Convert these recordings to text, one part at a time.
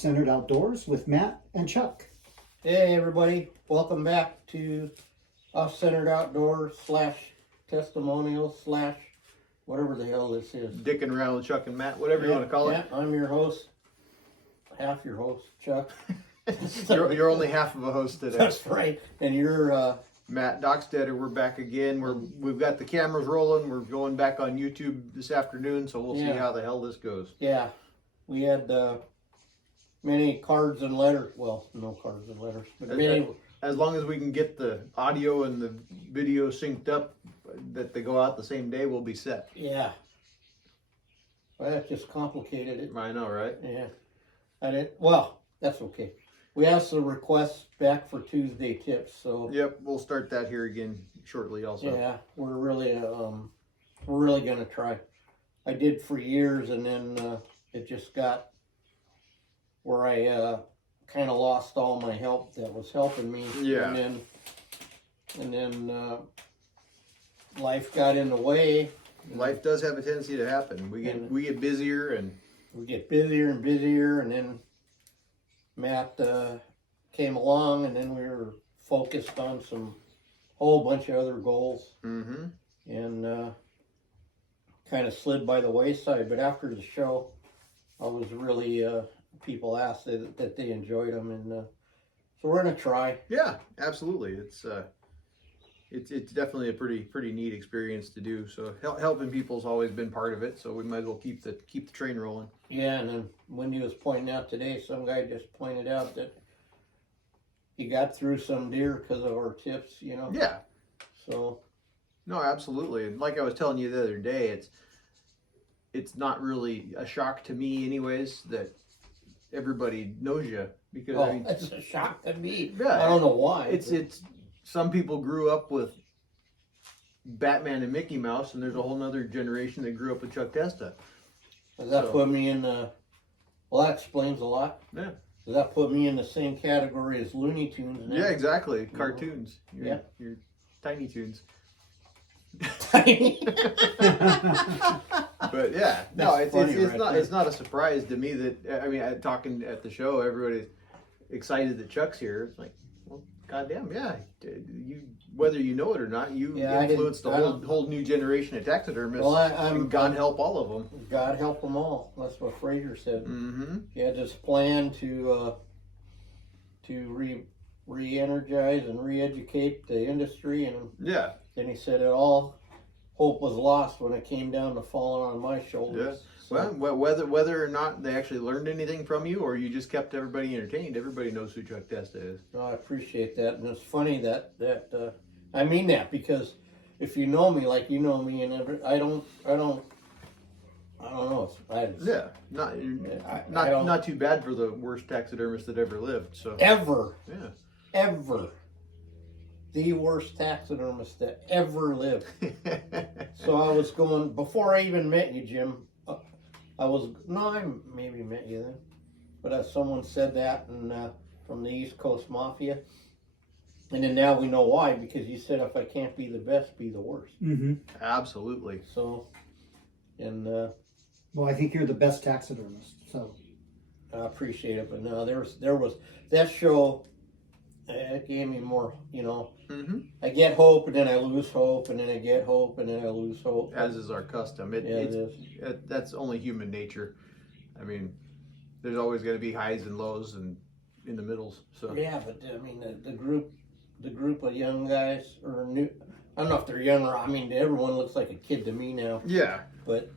Off-Centered Outdoors with Matt and Chuck. Hey everybody, welcome back to Off-Centered Outdoors / testimonials / whatever the hell this is. Dicking around with Chuck and Matt, whatever you want to call it. Yeah, I'm your host, half your host, Chuck. You're only half of a host today. That's right. And you're Matt Dockstetter. We're back again. We've got the cameras rolling. We're going back on YouTube this afternoon, so we'll see how the hell this goes. Yeah, we had many cards and letters. Well, no cards and letters, but many. As long as we can get the audio and the video synced up, that they go out the same day, we'll be set. Yeah. Well, that just complicated it. I know, right? Yeah. I didn't. Well, that's okay. We have some requests back for Tuesday tips, so Yep, we'll start that here again shortly. Also, yeah, we're really gonna try. I did for years, and then it just got where I kind of lost all my help that was helping me. Yeah. And then life got in the way. life does have a tendency to happen. We get busier, and we get busier and busier, and then Matt came along, and then we were focused on some whole bunch of other goals, and kind of slid by the wayside. But after the show, I was really people asked that they enjoyed them, and so we're gonna try. Yeah, absolutely. It's definitely a pretty neat experience to do. So helping people's always been part of it. So we might as well keep the train rolling. Yeah, and then Wendy was pointing out today, some guy just pointed out that he got through some deer because of our tips, you know. Yeah. So. No, absolutely. And like I was telling you the other day, it's not really a shock to me, anyways, that everybody knows you, because I mean, it's a shock to me. Yeah, I don't know why. It's some people grew up with Batman and Mickey Mouse, and there's a whole nother generation that grew up with Chuck Testa. Does that put me in well, that explains a lot. Yeah. Does that put me in the same category as Looney Tunes now? Yeah, exactly. Cartoons. Yeah. You're Tiny Toons. Tiny. But yeah, no, it's not a surprise to me that, I mean, talking at the show, everybody's excited that Chuck's here. It's like, well, goddamn, yeah, you, whether you know it or not, you influenced the whole new generation of taxidermists. Well, and God help all of them. God help them all. That's what Fraser said. Mm-hmm. He had this plan to re-energize and re-educate the industry, and yeah. Then he said all hope was lost when it came down to falling on my shoulders. Yeah. So, well, whether or not they actually learned anything from you, or you just kept everybody entertained, everybody knows who Chuck Testa is. No, I appreciate that, and it's funny that I mean that, because if you know me like you know me, and I don't know. Not too bad for the worst taxidermist that ever lived. So ever. The worst taxidermist that ever lived. So I was going, before I even met you, Jim, I maybe met you then, but someone said that, and from the East Coast Mafia, and then now we know why, because you said if I can't be the best, be the worst. Mm-hmm. Absolutely. So, and well, I think you're the best taxidermist, so I appreciate it. But no, there was that show. It gave me more, you know. Mm-hmm. I get hope, and then I lose hope, and then I get hope, and then I lose hope. As is our custom. It is. That's only human nature. I mean, there's always going to be highs and lows and in the middles. So yeah, but I mean, the group of young guys, or new, I don't know if they're younger. I mean, everyone looks like a kid to me now. Yeah. But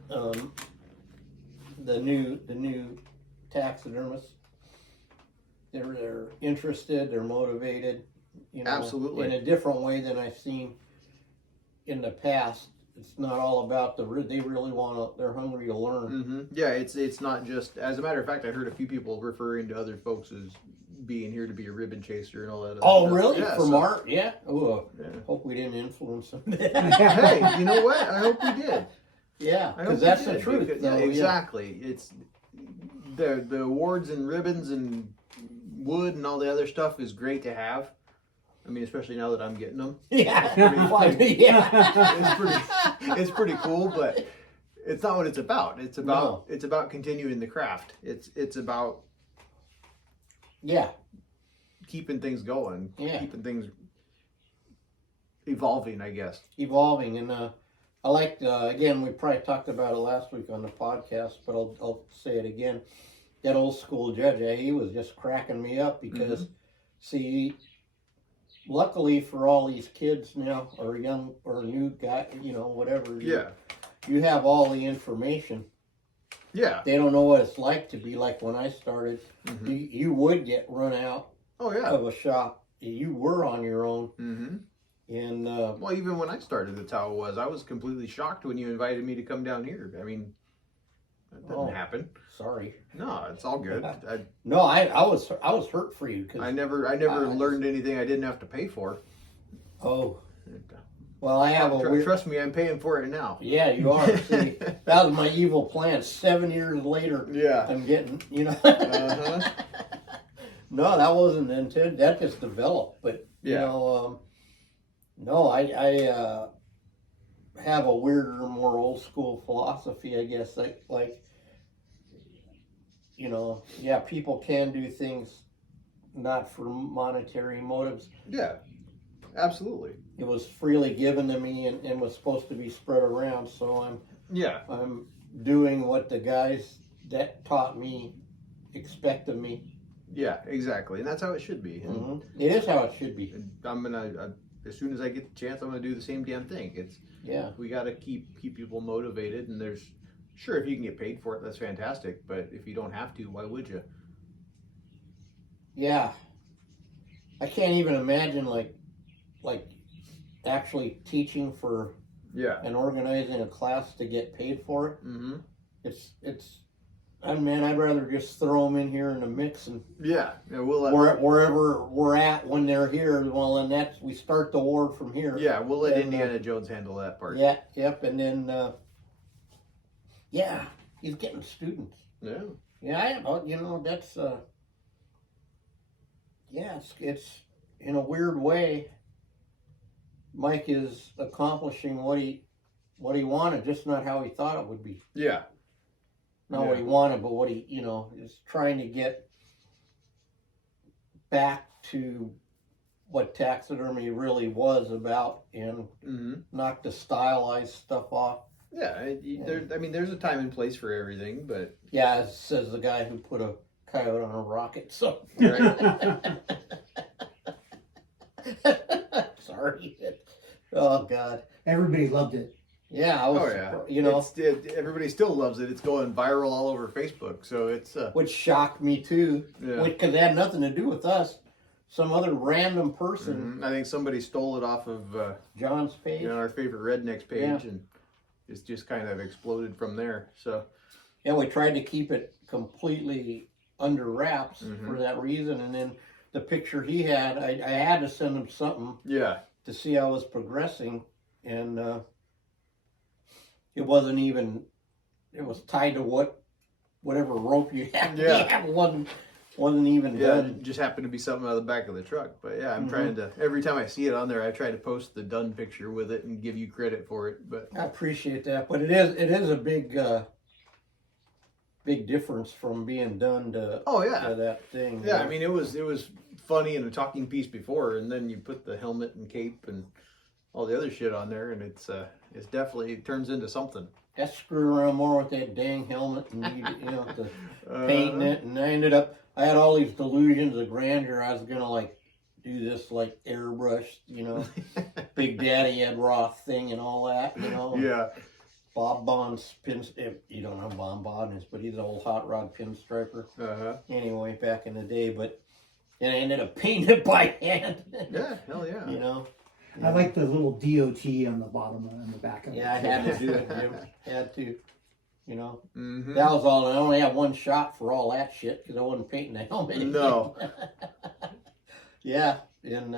the new taxidermists. They're interested, they're motivated, you know, absolutely, in a different way than I've seen in the past. It's not all about they really they're hungry to learn. Mm-hmm. Yeah, it's not just, as a matter of fact, I heard a few people referring to other folks as being here to be a ribbon chaser and all that. Oh, stuff. really? Yeah, From art? Yeah. Oh, yeah. Hope we didn't influence them. Hey, you know what? I hope we did. Yeah, because that's the truth. Yeah, exactly. Yeah. It's the awards and ribbons and wood and all the other stuff is great to have. I mean, especially now that I'm getting them. Yeah, it's pretty cool, but it's not what it's about. It's about continuing the craft. It's about Yeah. keeping things going, Yeah. keeping things evolving, I guess. Evolving. And I liked, again, we probably talked about it last week on the podcast, but I'll say it again. That old school judge, he was just cracking me up because, see, luckily for all these kids now, or young or new guy, whatever. Yeah. You have all the information. Yeah. They don't know what it's like to be like when I started. Mhm. You would get run out Oh yeah. of a shop. You were on your own. Mm-hmm. And Well, even when I started, that's how it was. I was completely shocked when you invited me to come down here. I mean, that doesn't happen. sorry. No, it's all good. No, I was hurt for you. I never learned anything I didn't have to pay for. Oh, well, I have a weird. Trust me, I'm paying for it now. Yeah, you are. See, that was my evil plan. 7 years later, Yeah. I'm getting. Uh-huh. No, that wasn't intended. That just developed. But Yeah. no, I have a weirder, more old school philosophy, I guess. Like, yeah, people can do things not for monetary motives. Yeah. Absolutely. It was freely given to me and was supposed to be spread around. So Yeah. I'm doing what the guys that taught me expect of me. Yeah, exactly. And that's how it should be. And It is how it should be. I'm gonna as soon as I get the chance, I'm gonna do the same damn thing. We got to keep people motivated, and there's sure if you can get paid for it, that's fantastic. But if you don't have to, why would you? Yeah. I can't even imagine like actually teaching for Yeah. and organizing a class to get paid for it. Mm-hmm. I'd rather just throw them in here in the mix and Yeah. We'll wherever we're at when they're here. Well, and we start the war from here. we'll let And, Indiana Jones handle that part. Yeah, yep, and then he's getting students. Yeah. Yeah, that's it's in a weird way. Mike is accomplishing what he wanted, just not how he thought it would be. Yeah. Not what he wanted, but what he is trying to get back to what taxidermy really was about, and knock the stylized stuff off. Yeah. There's a time and place for everything, but Yeah, as says the guy who put a coyote on a rocket. So right. sorry. Oh God. Everybody loved it. Yeah, I was. Oh yeah. Everybody still loves it. It's going viral all over Facebook. So it's Which shocked me too, yeah. because it had nothing to do with us. Some other random person, I think somebody stole it off of John's page. our favorite rednecks page, Yeah. and it's just kind of exploded from there. So And we tried to keep it completely under wraps for that reason. And then the picture he had, I had to send him something yeah. to see how I was progressing, and it wasn't even. It was tied to whatever rope you had. Yeah. It wasn't even Yeah, done. it just happened to be something out of the back of the truck. But yeah, I'm trying to, every time I see it on there, I try to post the done picture with it and give you credit for it. But I appreciate that, but it is a big difference from being done to to that thing. Yeah, I mean, it was funny in a talking piece before, and then you put the helmet and cape and all the other shit on there, and it's definitely, it turns into something. I screwed around more with that dang helmet and the painting it, and I had all these delusions of grandeur. I was gonna do this airbrush, Big Daddy Ed Roth thing and all that, Yeah. Bob Bond's you don't know who Bob Bond is, but he's an old hot rod pinstriper. Anyway, back in the day, and I ended up painting it by hand. Yeah, hell yeah. I like the little DOT on the bottom and the back of it. Yeah, I had to do it, Jim. Had to. Mm-hmm. That was all. I only had one shot for all that shit because I wasn't painting the helmet. No. Yeah, and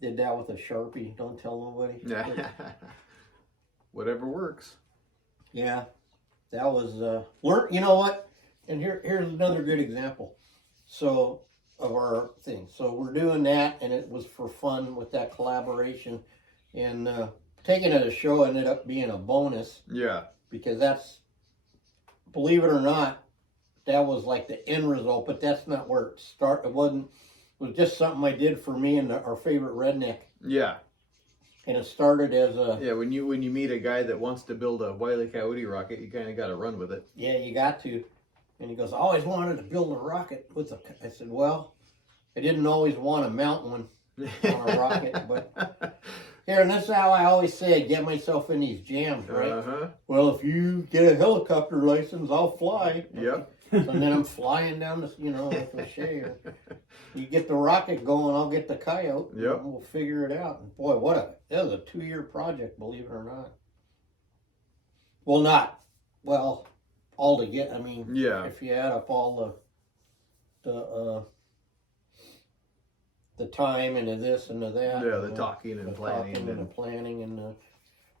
did that with a Sharpie. Don't tell nobody. Yeah. Whatever works. Yeah, that was. You know what? And here's another good example. So of our thing. So we're doing that, and it was for fun with that collaboration, and taking it to show ended up being a bonus Yeah. because that's, believe it or not, that was like the end result, but that's not where it started. It wasn't. It was just something I did for me and our favorite redneck. Yeah. And it started as a When you meet a guy that wants to build a Wile E. Coyote rocket, you kind of got to run with it. yeah, you got to. And he goes, I always wanted to build a rocket with a. I said, well, I didn't always want to mount one on a rocket, but here, and this is how I always say I get myself in these jams, right? Uh-huh. Well, if you get a helicopter license, I'll fly. Yep. And then I'm flying down this, with the share. You get the rocket going, I'll get the coyote. Yep. And we'll figure it out. And boy, that was a 2-year project, believe it or not. Well, not. Well, all together. I mean, Yeah. if you add up all the time and the this and the that. Yeah, the talking and the planning. talking and the planning, and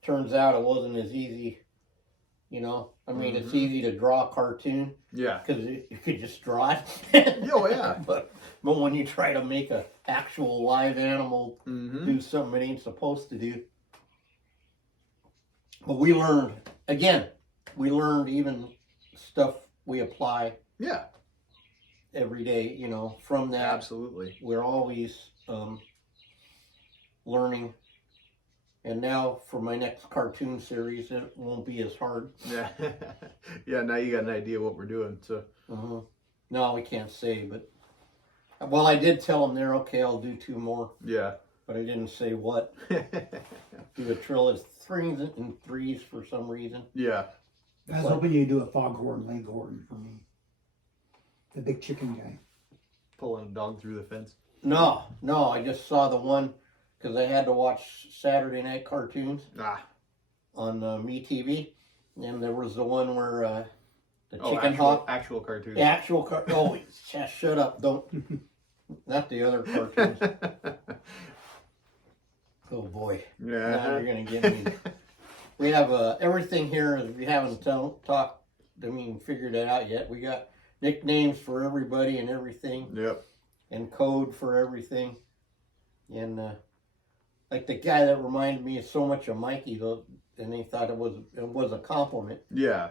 turns out it wasn't as easy. I mean, it's easy to draw a cartoon Yeah. because you could just draw it. Oh, yeah. But when you try to make a actual live animal Mm-hmm. do something it ain't supposed to do. But we learned even stuff we apply Yeah. every day, from that. Absolutely. We're always learning. And now for my next cartoon series, it won't be as hard. Yeah. Yeah, now you got an idea what we're doing. So. No, we can't say, but well, I did tell them they're okay. I'll do 2 more, Yeah. but I didn't say what. Do a trilogy, 3s and 3s for some reason. Yeah. I was hoping you'd do a foghorn leghorn for me. The big chicken guy. Pulling a dog through the fence. No, I just saw the one because I had to watch Saturday night cartoons on MeTV, and there was the one where the chicken hawk. Actual cartoon. The actual oh, shut up! Don't. Not the other cartoons. Oh boy! Yeah. Now you're gonna get me. We have everything here. Is we haven't figured it out yet. We got nicknames for everybody and everything. Yep. And code for everything. And like the guy that reminded me so much of Mikey, though, and he thought it was a compliment. Yeah.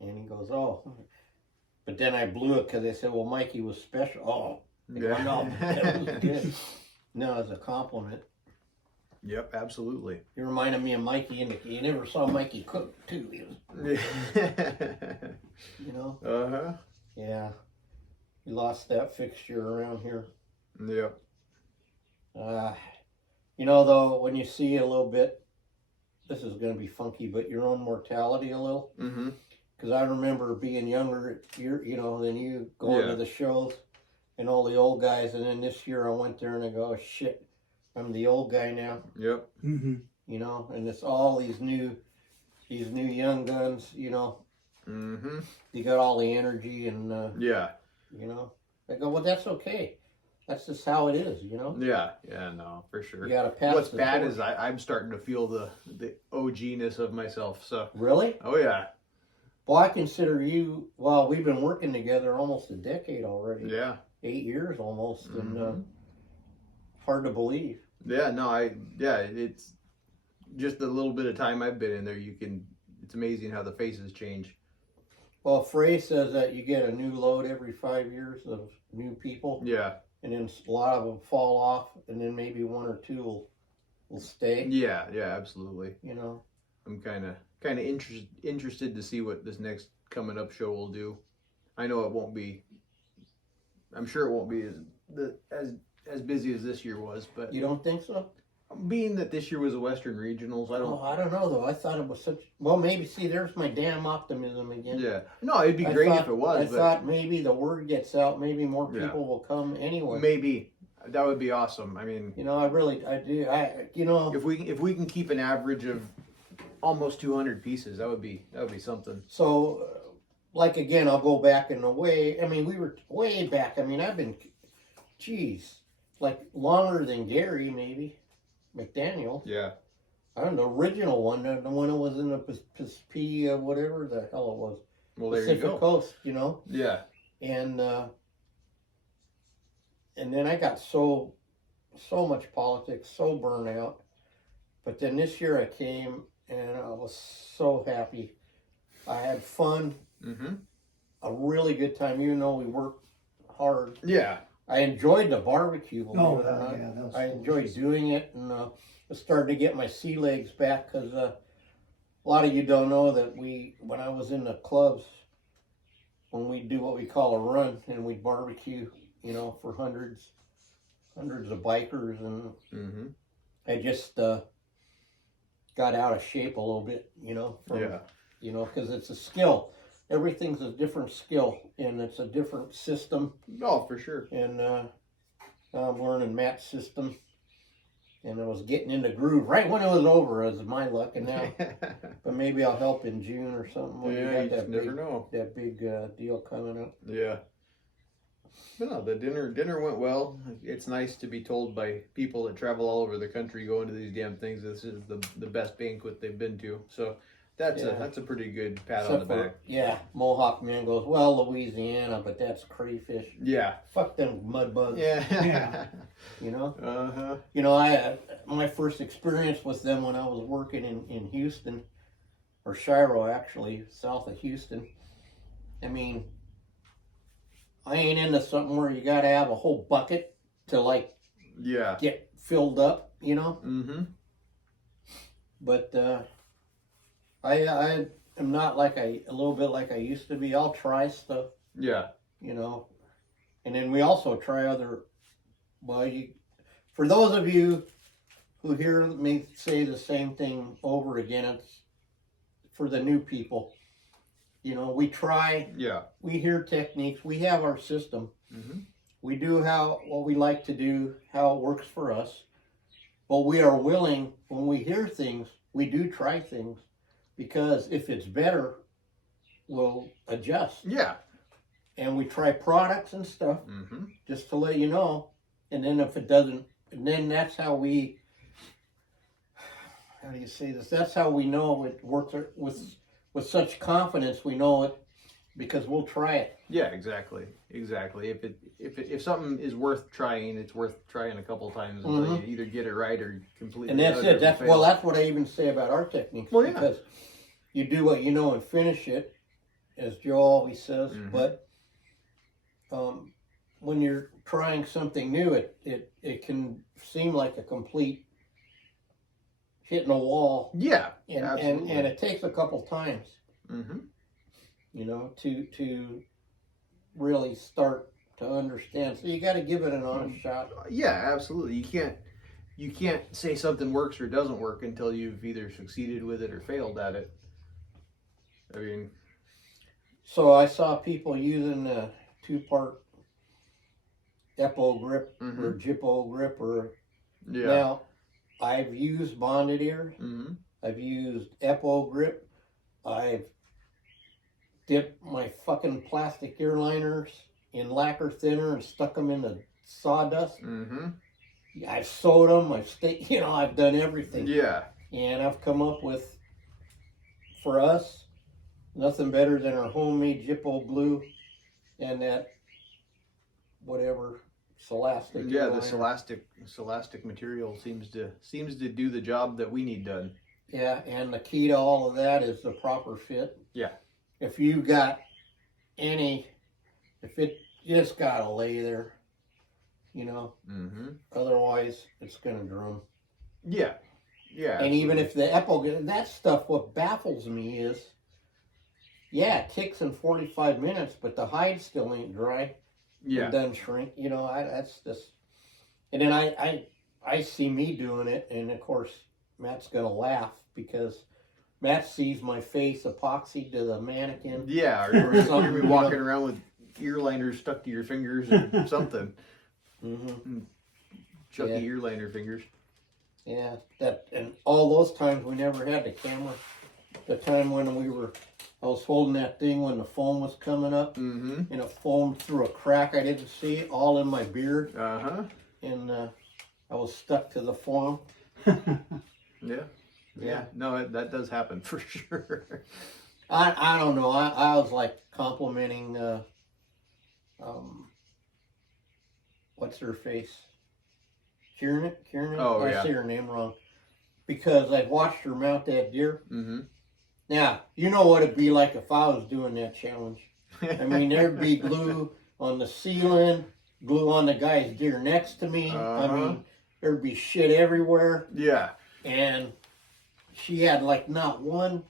And he goes, oh. But then I blew it because I said, well, Mikey was special. Oh. Yeah. No, that was good. No, it's a compliment. Yep, absolutely. You reminded me of Mikey, and you never saw Mikey cook, too. He was, Uh-huh. Yeah. He lost that fixture around here. Yep. Though, when you see a little bit, this is going to be funky, but your own mortality a little. Mm-hmm. Because I remember being younger, than you, going to the shows and all the old guys. And then this year I went there and I go, oh, shit, I'm the old guy now. Yep. Mm-hmm. And it's all these new young guns, Mm-hmm. You got all the energy and, Yeah. I go, well, that's okay. That's just how it is, Yeah. Yeah, no, for sure. You got to pass What's the bad torch. is I'm starting to feel the OG-ness of myself, so. Really? Oh, yeah. Well, I consider you, we've been working together almost a decade already. Yeah. 8 years almost, Mhm. and hard to believe. Yeah, no, it's just a little bit of time I've been in there, it's amazing how the faces change. Well, Frey says that you get a new load every 5 years of new people, Yeah. and then a lot of them fall off, and then maybe 1 or 2 will stay. Yeah, absolutely. I'm kind of interested to see what this next coming up show will do. I know I'm sure it won't be as busy as this year was, but You don't think so? being that this year was a Western Regionals, I don't. Oh, I don't know though. I thought it was such. Well, maybe. See, there's my damn optimism again. Yeah, no, it'd be great if it was. I thought maybe the word gets out. Maybe more Yeah. people will come anyway. Maybe that would be awesome. I mean, I do. if we can keep an average of almost 200 pieces, that would be something. So, like again, I'll go back in the way. I mean, we were way back. I mean, I've been, like longer than Gary maybe, McDaniel. Yeah. I don't know, the original one, the one that was in the whatever the hell it was. Well, there Pacific you go. Coast, Yeah. and then I got so much politics, so burnt out. But then this year I came and I was so happy. I had fun. Mm-hmm. a really good time, even though we worked hard. Yeah. I enjoyed the barbecue. Oh, believe it or not. yeah, that was I enjoyed delicious. doing it, and I started to get my sea legs back because a lot of you don't know that when I was in the clubs, when we do what we call a run and we barbecue, for hundreds of bikers, and Mm-hmm. I just got out of shape a little bit, from, Yeah. because it's a skill. Everything's a different skill, and it's a different system. Oh, for sure. And now I'm learning Matt's system, and I was getting in the groove right when it was over, as my luck. And now, but maybe I'll help in June or something. When Yeah, we you got just never know. that big deal coming up. Yeah. But no, the dinner went well. It's nice to be told by people that travel all over the country going to these damn things. This is the best banquet they've been to. So that's a pretty good pat on the back. Yeah, Mohawk man goes, well, Louisiana, but that's crayfish. Yeah. Fuck them mud bugs. Yeah. Yeah. Uh-huh. My first experience with them when I was working in Houston, or Shiro actually, south of Houston. I mean, I ain't into something where you gotta have a whole bucket to Yeah. get filled up, Mm-hmm. But I am not a little bit like I used to be. I'll try stuff, Yeah. and then we also try other. Well, for those of you who hear me say the same thing over again, it's for the new people. We try. Yeah. We hear techniques. We have our system. Mm-hmm. We do what we like to do, how it works for us. But we are willing, when we hear things, we do try things. Because if it's better, we'll adjust. Yeah. And we try products and stuff, Mm-hmm. just to let you know. And then if it doesn't, and then that's how we, how do you say this? That's how we know it works with such confidence. We know it because we'll try it. Yeah, exactly. If something is worth trying, it's worth trying a couple times until you either get it right or completely. And that's it. That's what I even say about our techniques. Well, yeah. Because you do what you know and finish it, as Joe always says. Mhm. But when you're trying something new, it can seem like a complete hitting a wall. Yeah, and absolutely. and it takes a couple times, Mm-hmm. to really start to understand. So you got to give it an honest shot. Yeah, absolutely. You can't say something works or doesn't work until you've either succeeded with it or failed at it. I mean, So I saw people using a 2-part Epo grip or Jippo grip, or yeah. now I've used bonded ear. Mm-hmm. I've used Epo grip. I've dipped my fucking plastic ear liners in lacquer thinner and stuck them in the sawdust. Mm-hmm. I've sewed them. I've done everything. Yeah. And I've come up with, for us, nothing better than our homemade Jippo blue and that whatever Celastic. Yeah, liner. the Celastic material seems to do the job that we need done. Yeah, and the key to all of that is the proper fit. Yeah. If you got if it just gotta lay there, Mm-hmm. otherwise it's gonna drum. Yeah. Yeah. And even if the Epo, that stuff, what baffles me is, yeah, it kicks in 45 minutes, but the hide still ain't dry. yeah. It doesn't shrink. That's just, and then I see me doing it, and of course Matt's gonna laugh because Matt sees my face epoxied to the mannequin. Yeah, or you're gonna be walking around with ear liners stuck to your fingers or something. Mm-hmm. Chucky Yeah. ear liner fingers. Yeah, and all those times we never had the camera. The time when I was holding that thing when the foam was coming up, Mm-hmm. and it foamed through a crack I didn't see, all in my beard, Uh-huh. and I was stuck to the foam. Yeah. Yeah. No, that does happen for sure. I don't know. I was like complimenting what's her face? Kieran? Oh, I yeah. say her name wrong. Because I watched her mount that deer. Mm-hmm. Now, you know what it'd be like if I was doing that challenge. I mean, there'd be glue on the ceiling, glue on the guy's deer next to me. I mean, there'd be shit everywhere. Yeah. And she had like not one.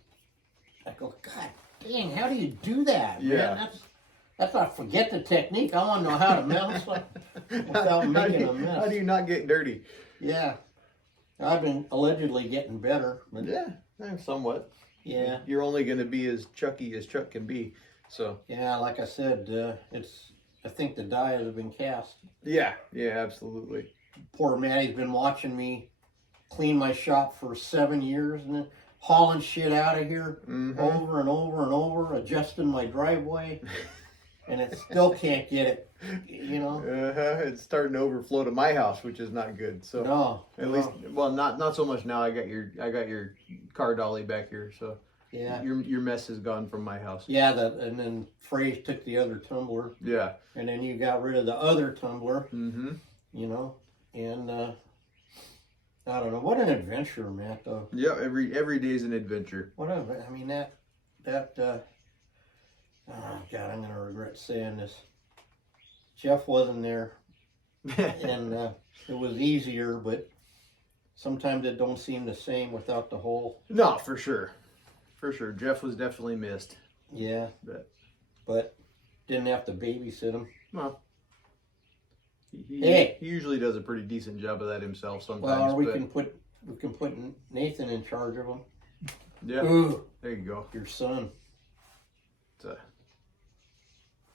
I go, God dang, how do you do that? Yeah. Man? That's not, forget the technique. I want to know how to mount stuff without making a mess. How do you not get dirty? Yeah. I've been allegedly getting better. But Yeah, somewhat. yeah. You're only going to be as Chucky as Chuck can be. So. Yeah, like I said, I think the die has been cast. Yeah, absolutely. Poor Maddie's been watching me clean my shop for 7 years and then hauling shit out of here over and over and over, adjusting my driveway. And it still can't get it, you know. It's starting to overflow to my house, which is not good. So No, at least, well, not so much now. I got your car dolly back here, so yeah, your mess is gone from my house. yeah. And then Phrase took the other tumbler, Yeah. and then you got rid of the other tumbler, Mm-hmm. you know. And I don't know, what an adventure, Matt. Though. Yeah. Every day's an adventure. I mean that. Oh God, I'm gonna regret saying this. Jeff wasn't there, and it was easier, but sometimes it don't seem the same without the whole. No, for sure. Jeff was definitely missed. Yeah, but didn't have to babysit him. Well, he usually does a pretty decent job of that himself sometimes. Well, or we can put Nathan in charge of him. Yeah. Ooh, There you go. your son, It's a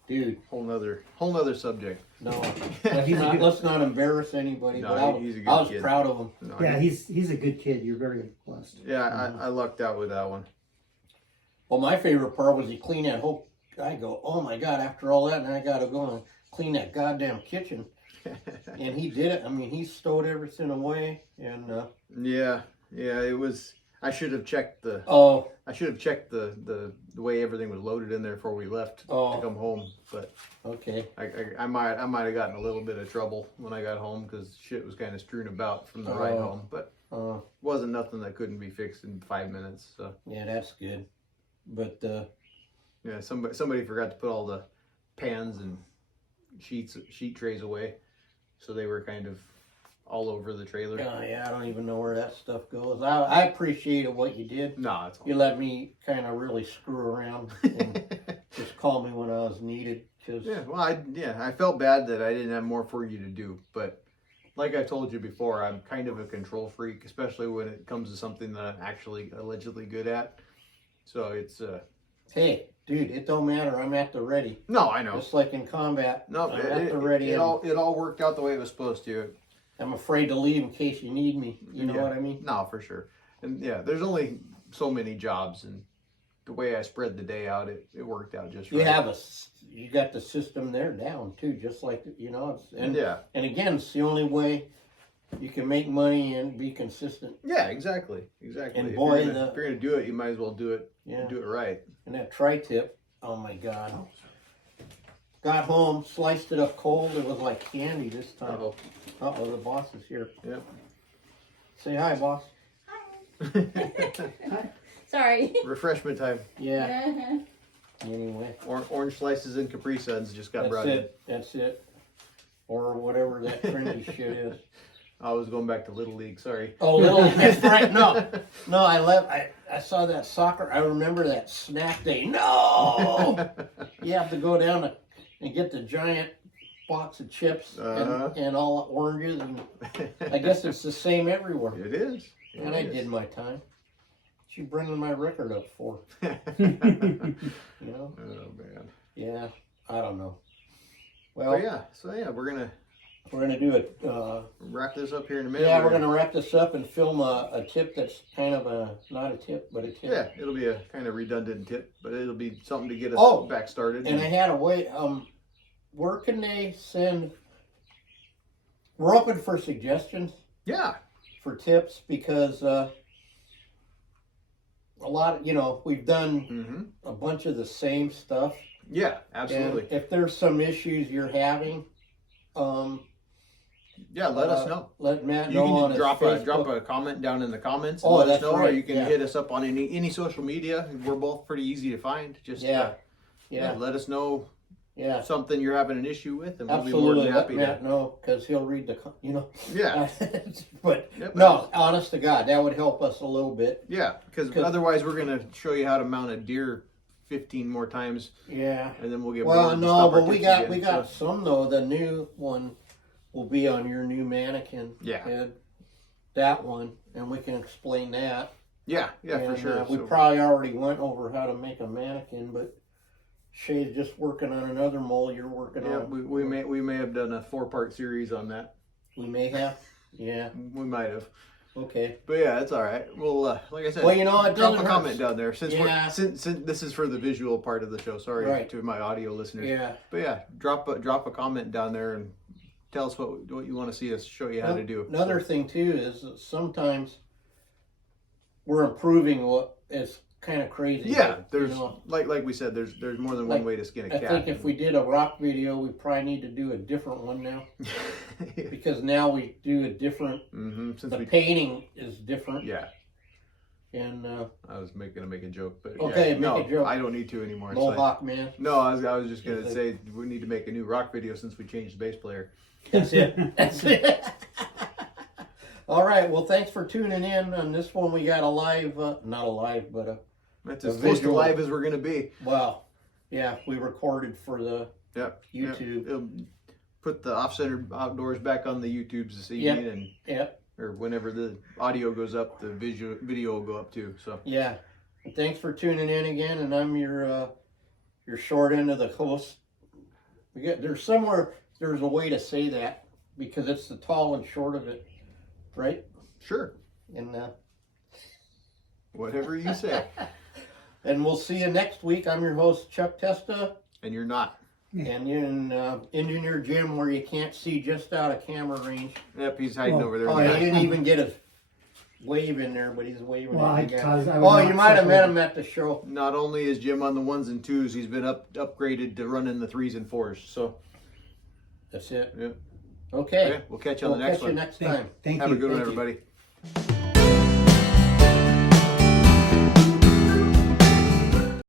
dude. whole nother subject. No, let's not embarrass anybody. No, but he's a good I was kid. proud of him. No, Yeah, he's a good kid. You're very blessed. Yeah, I lucked out with that one. Well, my favorite part was he cleaned that whole. I go, oh my God! After all that, and I got to go and clean that goddamn kitchen. And he did it. I mean, he stowed everything away, and Yeah, it was. I should have checked the way everything was loaded in there before we left to come home. But okay, I might have gotten a little bit of trouble when I got home because shit was kind of strewn about from the ride home. But wasn't nothing that couldn't be fixed in 5 minutes. So yeah, that's good. But yeah, somebody forgot to put all the pans and sheet trays away, so they were kind of all over the trailer. yeah, I don't even know where that stuff goes. I appreciated what you did. No, it's You let me kind of really screw around and just call me when I was needed. Cause Yeah, well, I felt bad that I didn't have more for you to do, but like I told you before, I'm kind of a control freak, especially when it comes to something that I'm actually allegedly good at. So it's hey, dude, it don't matter. I'm at the ready. no, I know. Just like in combat. No, I'm at the ready. it all worked out the way it was supposed to. I'm afraid to leave in case you need me. You know what I mean? No, for sure. And yeah, there's only so many jobs, and the way I spread the day out, it worked out just right. You got the system there down too, just like and yeah. And again, it's the only way you can make money and be consistent. Yeah, exactly. And if boy, you're gonna do it, you might as well do it. Yeah. Do it right. And that tri-tip, oh my God. Got home, sliced it up cold. It was like candy this time. Uh-oh, the boss is here. Yep. Say hi, boss. Sorry. Refreshment time. Yeah. Anyway. Orange slices and Capri Suns just got brought in. That's it. Or whatever that trendy shit is. I was going back to Little League. Sorry. Oh, Little League. That's right. No. I saw that soccer. I remember that snack day. No. You have to go down and get the giant box of chips and all the oranges. And I guess it's the same everywhere. It is. And I did my time. What you bringing my record up for? Oh man. Yeah. I don't know. Well, we're gonna do it. wrap this up here in a minute. Yeah, we're gonna wrap this up and film a tip that's kind of not a tip, but a tip. Yeah, it'll be a kind of redundant tip, but it'll be something to get us back started. And I had a way. Where can they send? We're open for suggestions. Yeah. For tips because a lot of we've done a bunch of the same stuff. Yeah, absolutely. And if there's some issues you're having, let us know. Let Matt You know can on drop his a comment down in the comments and Oh, let us that's know, or right, you can yeah. hit us up on any social media. We're both pretty easy to find. Just Yeah. let us know Yeah. something you're having an issue with, and we'll be more Absolutely. than Let happy Matt to. know, because he'll read the, Yeah, but Yep. no, honest to God, that would help us a little bit. yeah, because 'Cause- otherwise we're gonna show you how to mount a deer 15 more times, Yeah. and then we'll get Well, bored and no, stop our but we tips got again, so- some though. The new one will be on your new mannequin. Yeah. Ed. That one, and we can explain that. Yeah, for And, sure. we So- probably already went over how to make a mannequin, but Shay's just working on another mold. You're working yeah, on. we may have done a 4-part series on that. We may have. Yeah. We might have. Okay. But yeah, it's all right. Well, like I said, Well, it drop doesn't a hurt. comment down there since Yeah. since this is for the visual part of the show. Sorry Right. to my audio listeners. Yeah. But yeah, drop a comment down there and tell us what you want to see us show you how to do. Another thing too is that sometimes we're improving what is kind of crazy. Yeah, you there's know. like we said, there's more than Like, one way to skin a I cat. think if we did a rock video, we probably need to do a different one now because now we do a different. Since The we painting is different, yeah, and I was gonna make a joke, but Okay, yeah, make no, a joke. I don't need to anymore. It's like- Mohawk man. no, I was just gonna It's say we need to make a new rock video since we changed the bass player. That's it. That's it. All right. Well, thanks for tuning in on this one. We got a live, not a live, but That's A as close to visual. live as we're gonna be. wow. Yeah, we recorded for the Yep. YouTube. It'll put the off-center outdoors back on the YouTubes this evening, and Yep. or whenever the audio goes up, the video will go up too. So Yeah. Thanks for tuning in again, and I'm your short end of the host. There's a way to say that because it's the tall and short of it, right? sure, And whatever you say, and we'll see you next week. I'm your host Chuck Testa, and you're not. and you're in Engineer Jim, where you can't see just out of camera range. Yep, he's hiding Well, over there. Oh, he didn't even get his wave in there, but he's waving. Well, at you guys. I was Oh, you not might have met separated. him at the show. Not only is Jim on the 1s and 2s, he's been upgraded to running the 3s and 4s. So That's it. Yep. Okay. okay, we'll catch you on We'll the next catch you one. next time. Thank Have you. a good one, Thank you. everybody.